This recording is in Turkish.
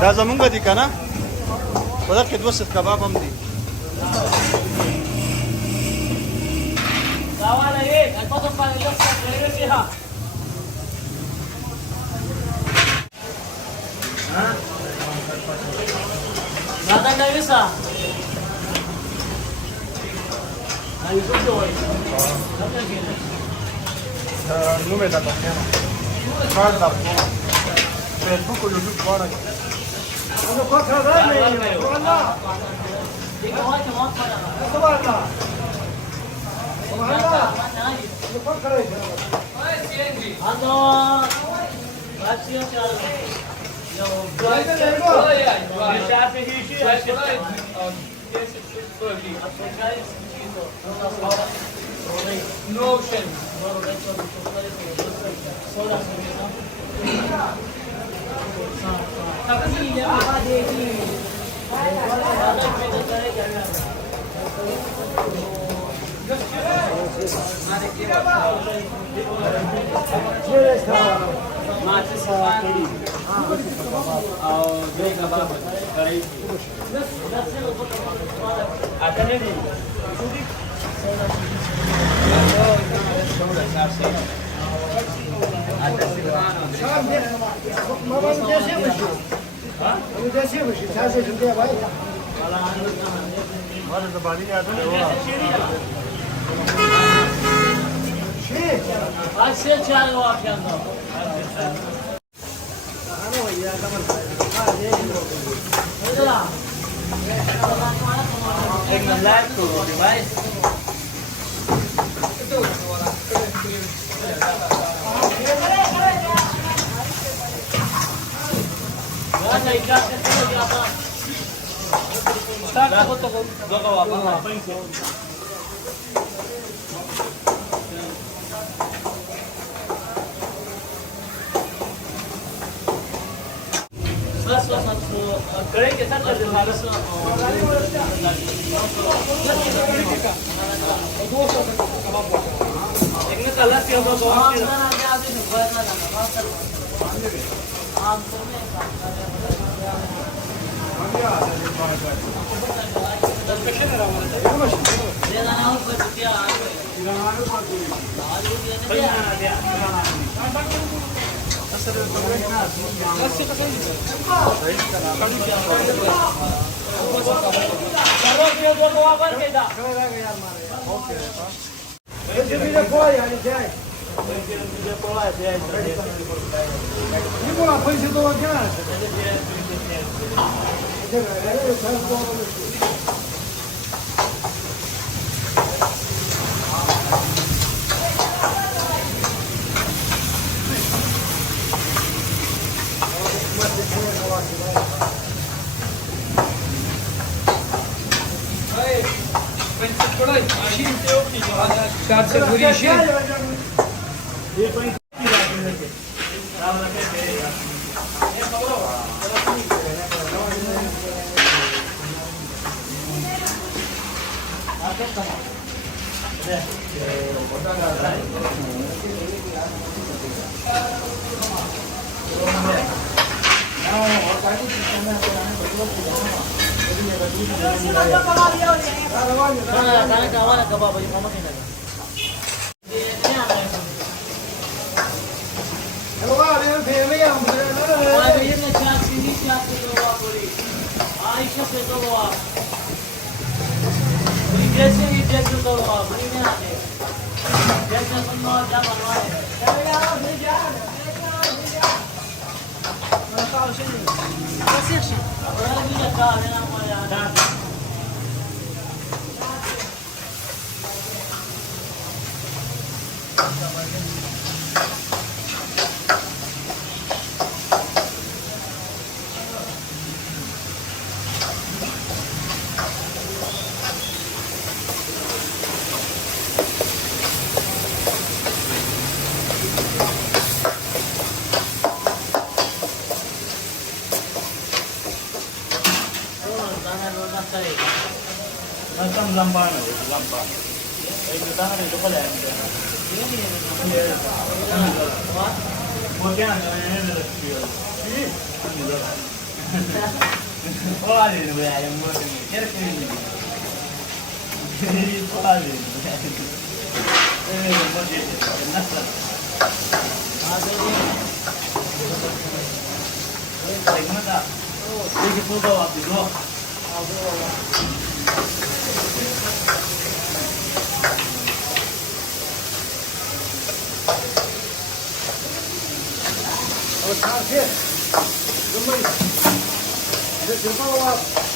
دا زمونږ دي که نه په دغه کې دوه سیخ کباب هم دي نوم یې دا تخیانه کار دا فیسبوک او یوټیوب دواړه जैसे ही जैसे तो बनी में आते जैसे तुम क्या बनवाए Nasaan lampa na? Lampa. Ay, natahan ito pala. Huwag yan. Ganyan na lang. O, alin na ba yan? Yung mga kaya ko yun. Hindi po alin. Eh, budget. Nasa. Ay, mata. Sige po ba? Bigo. 다 해. 정말 이제 들어가 와.